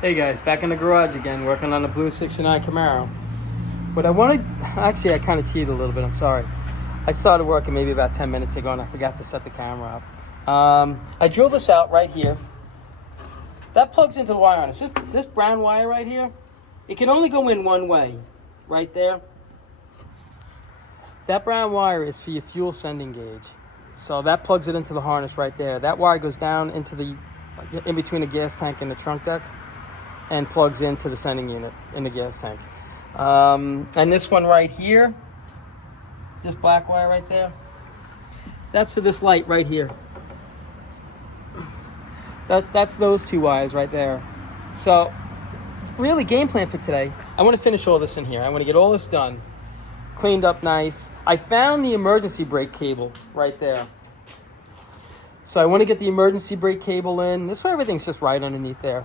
Hey guys, back in the garage again, working on the blue 69 Camaro. What I wanted, actually I kind of cheated a little bit, I'm sorry. I started working maybe about 10 minutes ago and I forgot to set the camera up. I drilled this out right here. That plugs into the wire harness. This brown wire right here, it can only go in one way, right there. That brown wire is for your fuel sending gauge. So that plugs it into the harness right there. That wire goes down into in between the gas tank and the trunk deck, and plugs into the sending unit in the gas tank. And this one right here, this black wire right there, that's for this light right here. That's those two wires right there. So really, game plan for today, I want to finish all this in here. I want to get all this done, cleaned up nice. I found the emergency brake cable right there. So I want to get the emergency brake cable in. This way everything's just right underneath there.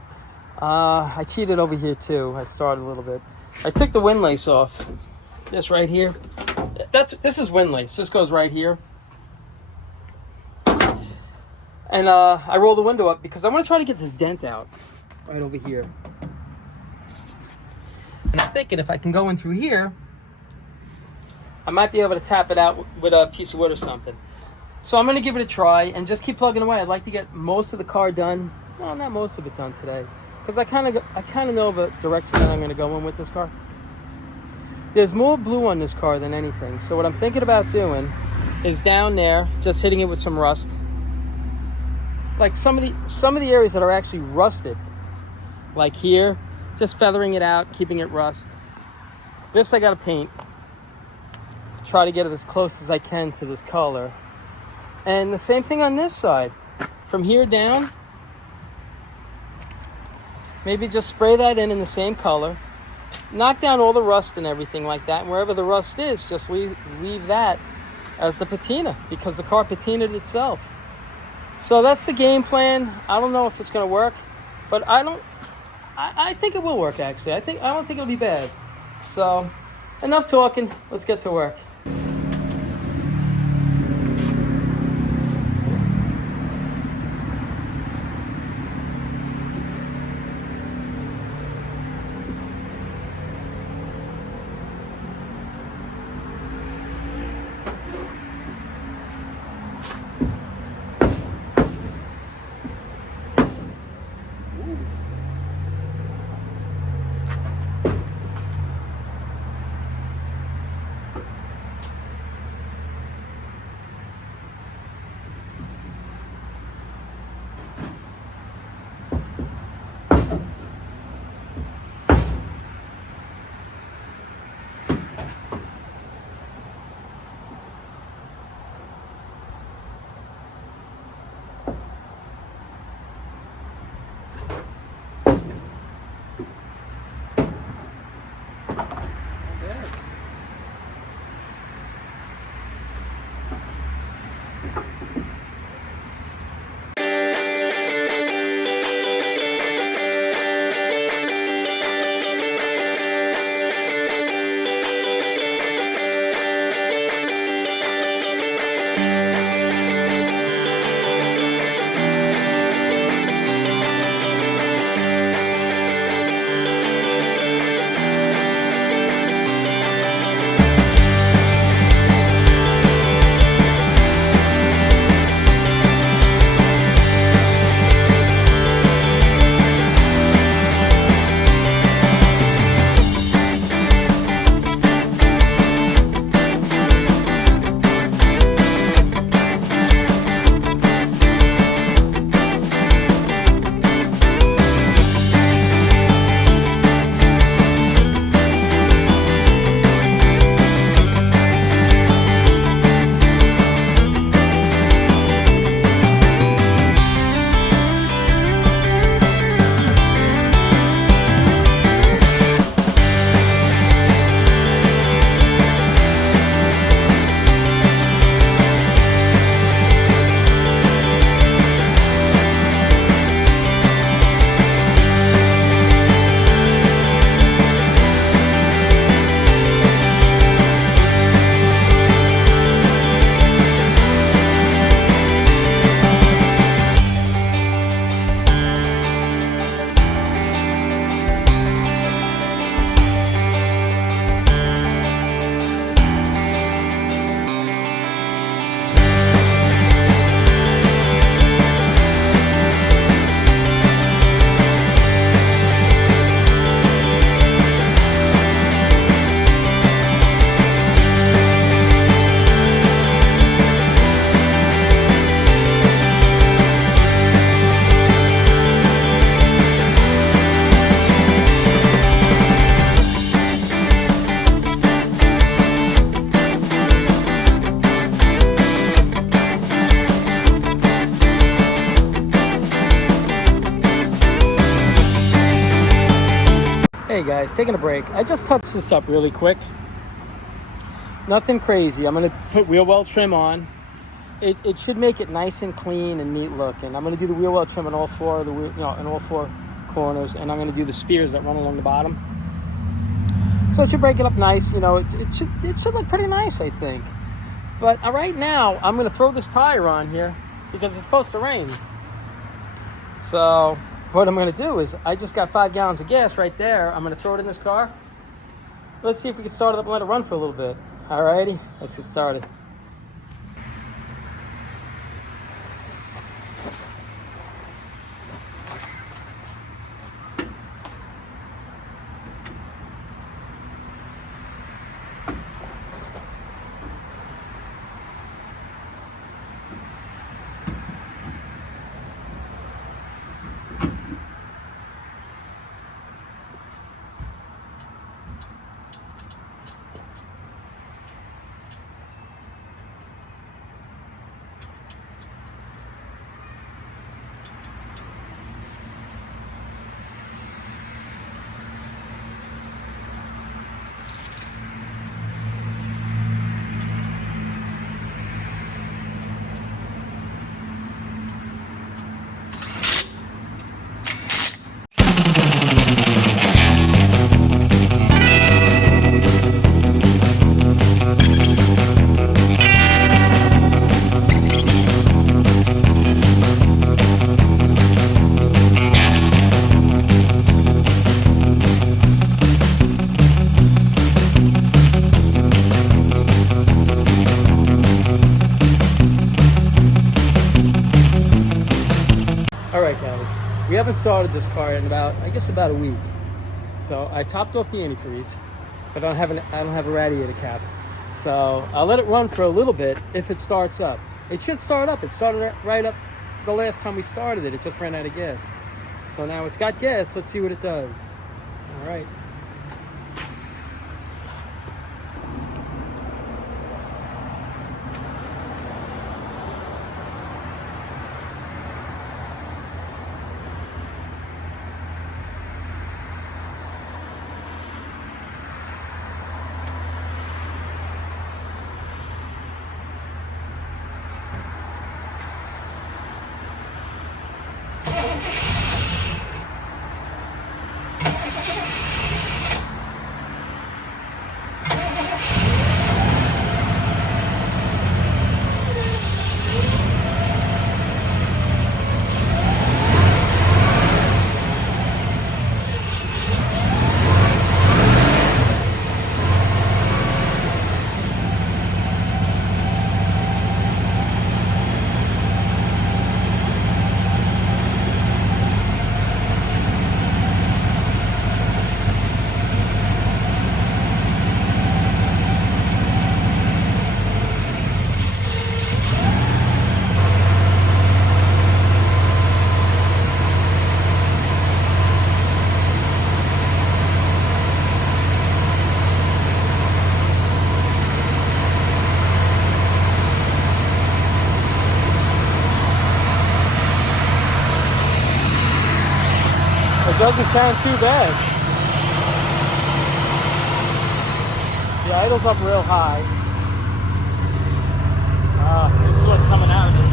I cheated over here too. I started a little bit. I took the windlace off. This right here. This is windlace. This goes right here. And I roll the window up because I want to try to get this dent out right over here. And I'm thinking if I can go in through here, I might be able to tap it out with a piece of wood or something. So I'm going to give it a try and just keep plugging away. I'd like to get most of the car done. No, not most of it done today, because I kind of know the direction that I'm going to go in with this car. There's more blue on this car than anything. So what I'm thinking about doing is down there, just hitting it with some rust. Like some of the areas that are actually rusted, like here, just feathering it out, keeping it rust. This I got to paint. Try to get it as close as I can to this color. And the same thing on this side. From here down, maybe just spray that in the same color. Knock down all the rust and everything like that. And wherever the rust is, just leave that as the patina, because the car patinaed itself. So that's the game plan. I don't know if it's going to work, but I think it will work actually. I don't think it'll be bad. So enough talking. Let's get to work. Hey guys, taking a break. I just touched this up really quick. Nothing crazy. I'm gonna put wheel well trim on. It should make it nice and clean and neat looking. I'm gonna do the wheel well trim on all four of the in all four corners, and I'm gonna do the spears that run along the bottom. So it should break it up nice. It should look pretty nice, I think. But right now, I'm gonna throw this tire on here because it's supposed to rain. So what I'm gonna do is, I just got 5 gallons of gas right there. I'm gonna throw it in this car. Let's see if we can start it up and let it run for a little bit. Alrighty, let's get started. Alright guys, we haven't started this car in about a week. So I topped off the antifreeze, but I don't have a radiator cap. So I'll let it run for a little bit if it starts up. It should start up. It started right up the last time we started it. It just ran out of gas. So now it's got gas. Let's see what it does. Alright. It doesn't sound too bad. The idle's up real high. This is what's coming out of it.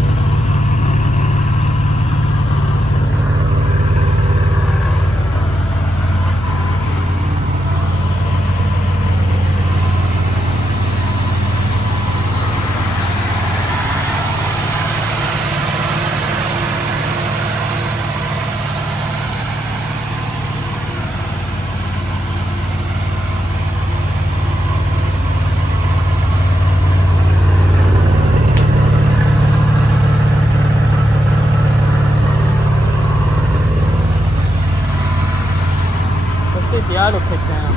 The idle kick down.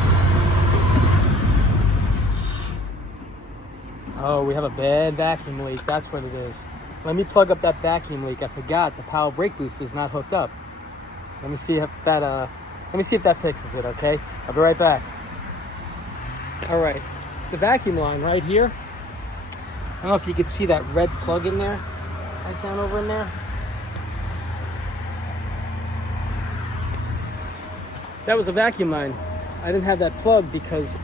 Oh, we have a bad vacuum leak. That's what it is. Let me plug up that vacuum leak. I forgot the power brake boost is not hooked up. Let me see if that fixes it. Okay, I'll be right back. All right, the vacuum line right here. I don't know if you could see that red plug in there, right down over in there. That was a vacuum line. I didn't have that plug because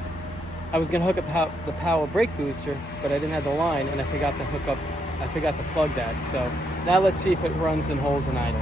I was gonna hook up the power brake booster, but I didn't have the line, and I forgot to plug that. So now let's see if it runs and holds in idle.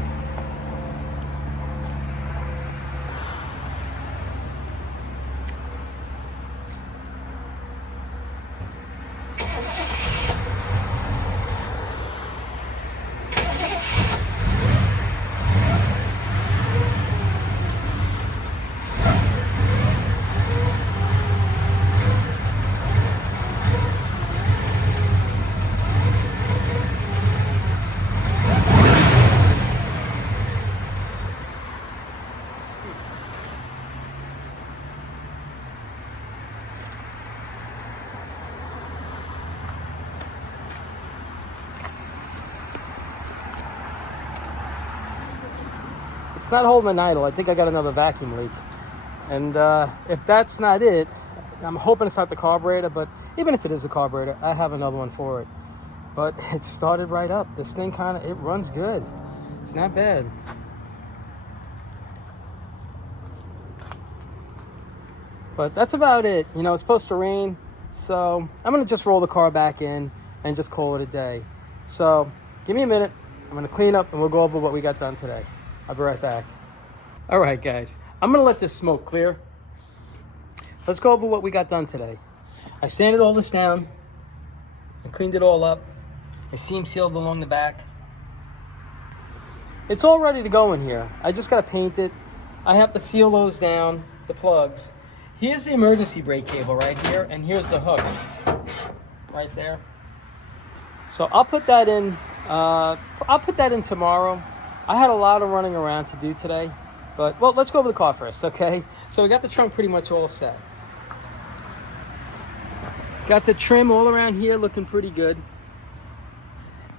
It's not holding an idle. I think I got another vacuum leak. And if that's not it, I'm hoping it's not the carburetor, but even if it is the carburetor, I have another one for it. But it started right up. This thing it runs good. It's not bad. But that's about it. You know, it's supposed to rain, so I'm gonna just roll the car back in and just call it a day. So give me a minute. I'm gonna clean up and we'll go over what we got done today. I'll be right back. All right, guys, I'm gonna let this smoke clear. Let's go over what we got done today. I sanded all this down. I cleaned it all up. I seam sealed along the back. It's all ready to go in here. I just gotta paint it. I have to seal those down, the plugs. Here's the emergency brake cable right here, and here's the hook right there. So I'll put that in. I'll put that in tomorrow. I had a lot of running around to do today, but well, let's go over the car first, okay? So we got the trunk pretty much all set. Got the trim all around here looking pretty good.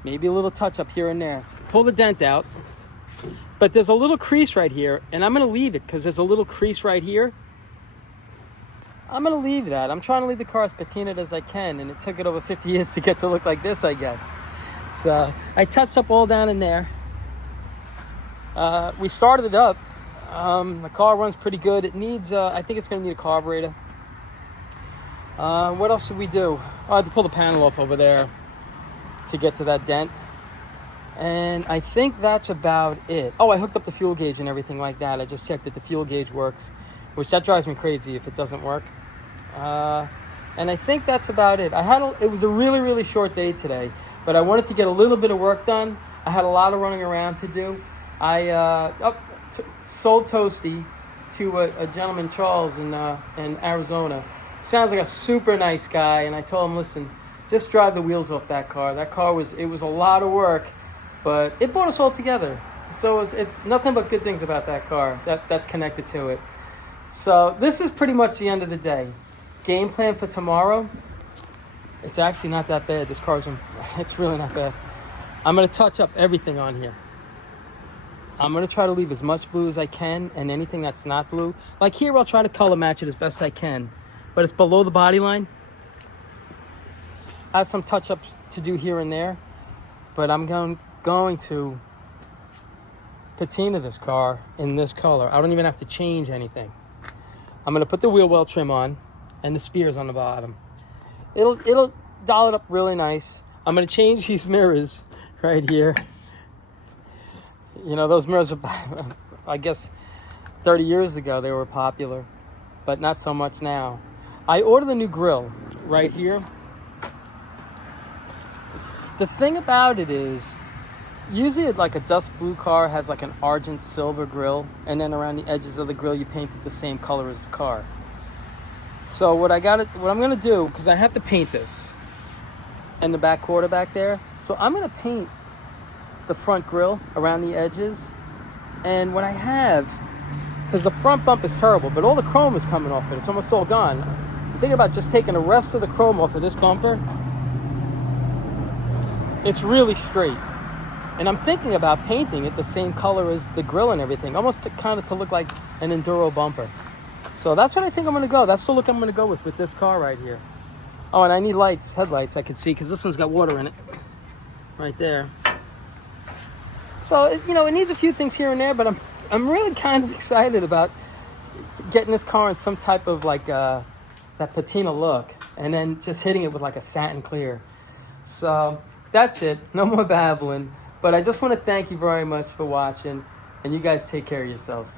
Maybe a little touch up here and there. Pull the dent out, but there's a little crease right here, and I'm gonna leave it because there's a little crease right here. I'm gonna leave that. I'm trying to leave the car as patinaed as I can, and it took it over 50 years to get to look like this, I guess. So I touched up all down in there. We started it up. The car runs pretty good. It needs, I think it's gonna need a carburetor. What else did we do? I had to pull the panel off over there to get to that dent. And I think that's about it. Oh, I hooked up the fuel gauge and everything like that. I just checked that the fuel gauge works, which that drives me crazy if it doesn't work. And I think that's about it. It was a really, really short day today, but I wanted to get a little bit of work done. I had a lot of running around to do. I sold Toasty to a gentleman, Charles, in Arizona. Sounds like a super nice guy, and I told him, listen, just drive the wheels off that car. That car was a lot of work, but it brought us all together. So it's nothing but good things about that car that's connected to it. So this is pretty much the end of the day. Game plan for tomorrow, it's actually not that bad. It's really not bad. I'm going to touch up everything on here. I'm going to try to leave as much blue as I can, and anything that's not blue. Like here, I'll try to color match it as best I can. But it's below the body line. I have some touch-ups to do here and there. But I'm going to patina this car in this color. I don't even have to change anything. I'm going to put the wheel well trim on and the spears on the bottom. It'll doll it up really nice. I'm going to change these mirrors right here. You know, those mirrors, I guess 30 years ago they were popular, but not so much now. I ordered a new grill right here. The thing about it is, usually like a dust blue car has like an argent silver grill, and then around the edges of the grill you paint it the same color as the car. So what I'm gonna do, because I have to paint this and the back quarter back there, so I'm gonna paint the front grill around the edges. And what I have, because the front bump is terrible, but all the chrome is coming off it. It's almost all gone. I'm thinking about just taking the rest of the chrome off of this bumper. It's really straight. And I'm thinking about painting it the same color as the grill and everything, almost to look like an enduro bumper. So that's what I think I'm going to go. That's the look I'm going to go with this car right here. Oh, and I need headlights I can see, because this one's got water in it. Right there. So, it needs a few things here and there, but I'm really kind of excited about, getting this car in some type of like that patina look, and then just hitting it with like a satin clear. So that's it. No more babbling. But I just want to thank you very much for watching, and you guys take care of yourselves.